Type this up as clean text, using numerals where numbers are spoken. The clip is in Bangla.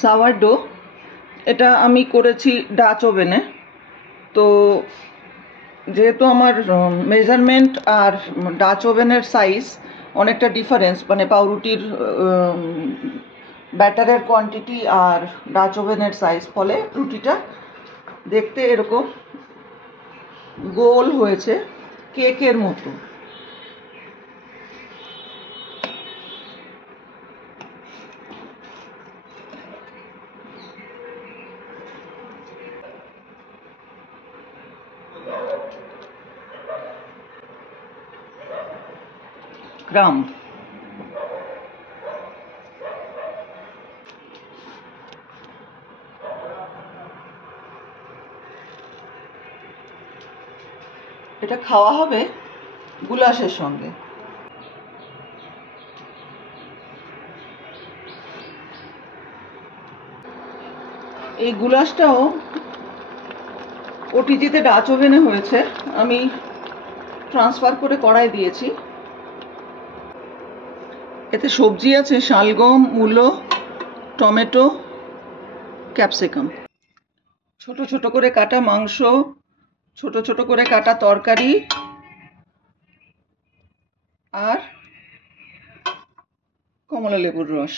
সাওয়ারডো এটা আমি করেছি ডাচ ওভেনে। তো যেহেতু আমার মেজারমেন্ট আর ডাচ ওভেনের সাইজ অনেকটা ডিফারেন্স, মানে পাউরুটির ব্যাটারের কোয়ান্টিটি আর ডাচ ওভেনের সাইজ, ফলে রুটিটা দেখতে এরকম গোল হয়েছে, কেকের মতো। ক্রাম্ব, এটা খাওয়া হবে গুলাশের সঙ্গে। এই গুলাশটাও ওটিজিতে ডাচ ওভেনে হয়েছে, আমি ট্রান্সফার করে কড়াই দিয়েছি। এতে সবজি আছে শালগম, মূলো, টমেটো, ক্যাপসিকাম, ছোট ছোট করে কাটা মাংস, ছোট ছোট করে কাটা তরকারি, আর কমলা লেবুর রস।